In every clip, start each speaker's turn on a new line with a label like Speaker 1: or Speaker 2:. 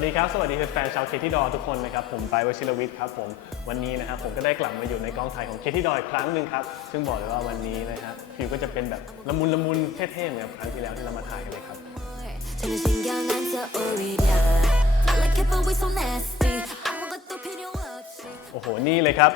Speaker 1: สดีครับ สวัสดีแฟนชาวเคที่ดอทุกคนนะครับ ผมไปวชิรวิทย์ครับผม วันนี้นะครับผมก็ได้กลับมาอยู่ในกองถ่ายของเคที่ดออีกครั้งหนึ่งครับ ซึ่งบอกเลยว่าวันนี้นะฮะฟิวก็จะเป็นแบบละมุนละมุนเท่ๆเหมือนครั้งที่แล้วที่เรามาถ่ายกันเลยครับ โอ้โห นี่เลยครับ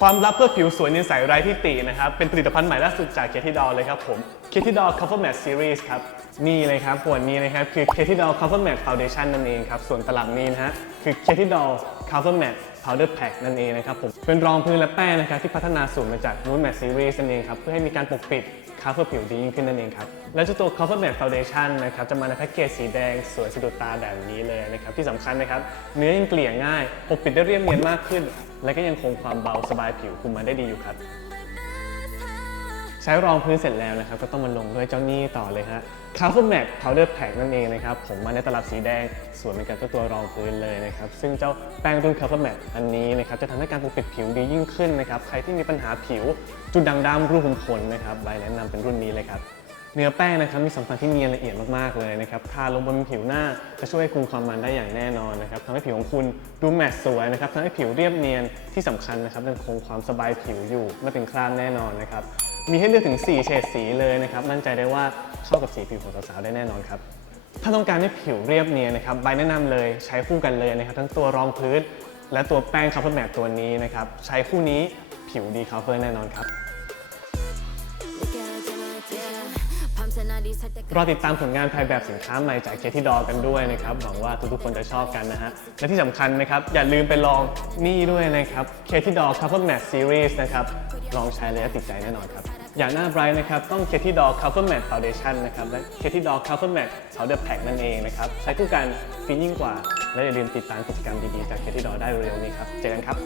Speaker 1: ความลับเพื่อผิวสวยเนียนใสไร้ที่ตีนะครับ เป็นผลิตภัณฑ์ใหม่ล่าสุดจากเคที่ดอเลยครับผมเคที่ดอคัฟเฟอร์แมทซีรีส์ครับ นี่เลยครับขวดนี้นะครับคือเคที่ดอ Cover Matte Foundation นั่นเองครับ ส่วนตลับนี้นะฮะคือเคที่ดอ Cover Matte Powder Pack นั่นเองนะครับผมเป็นรองพื้นและแป้งนะครับที่พัฒนาสูตรมาจาก Nude Matte Series นั่นเองครับเพื่อให้มีการปกปิด cover ผิวดียิ่งขึ้นนั่นเองครับ และเจ้าตัว cover matte foundation นะครับจะมาในแพ็กเกจสีแดงสวยสะดุดตาแบบนี้เลยนะครับที่สำคัญนะครับเนื้อยังเกลี่ยง่ายปกปิดได้เรียบเนียนมากขึ้น และก็ยังคงความเบาสบายผิวคุมมันได้ดีอยู่ครับ ใช้รองพื้นเสร็จแล้วนะครับ ก็ต้องมาลงด้วยเจ้านี่ต่อเลยฮะ Cover Matte Powder Pack นั่นเองนะครับ ผมมาในตลับสีแดงสวยเหมือนกับตัวรองพื้นเลยนะครับ ซึ่งเจ้าแป้งรุ่น Cover Matte อันนี้นะครับ จะทำให้การปกปิดผิวดียิ่งขึ้นนะครับ ใครที่มีปัญหาผิว จุดด่างดำรูขุมขนนะครับใบแนะนำเป็นรุ่นนี้เลยครับเนื้อแป้งนะครับมีสัมผัสที่เนียนละเอียดมากๆเลยนะครับทาลงบนผิวหน้าจะช่วยคุมความมันได้อย่างแน่นอนนะครับทำให้ผิวของคุณดูแมตต์สวยนะครับทำให้ผิวเรียบเนียนที่สำคัญนะครับยังคงความสบายผิวอยู่ไม่เป็นคราบแน่นอนนะครับ มีให้เลือกถึง 4 เฉดสีเลยนะครับ มั่นใจได้ว่าเข้ากับสีผิวของสาวๆได้แน่นอนครับ ถ้าต้องการให้ผิวเรียบเนียนนะครับใบแนะนำเลยใช้คู่กันเลยนะครับทั้งตัวรองพื้น และตัวแป้งคาร์บอนแมตตัวนี้นะครับใช้คู่นี้ผิวดีคาเฟอร์แน่นอนครับรอติดตามผลงานภายแบบสินค้าใหม่จากเคที่ดอกันด้วยนะครับหวังว่าทุกๆคนจะชอบกันนะฮะ และที่สำคัญนะครับ อย่าลืมไปลองนี่ด้วยนะครับเคที่ดอคัพเปอร์แมทซีรีส์นะครับ ลองใช้แล้วติดใจแน่นอนครับ อย่างหน้าไบรท์นะครับต้องเคที่ดอ cover Matte Foundation นะครับและ Katy Doll Cover Matte Powder Pack นั่นเองนะครับใช้คู่กันฟินยิ่งกว่า และอย่าลืมติดตามกิจกรรมดีๆจากเคที่ดอได้เร็วนี้ครับเจอกันครับ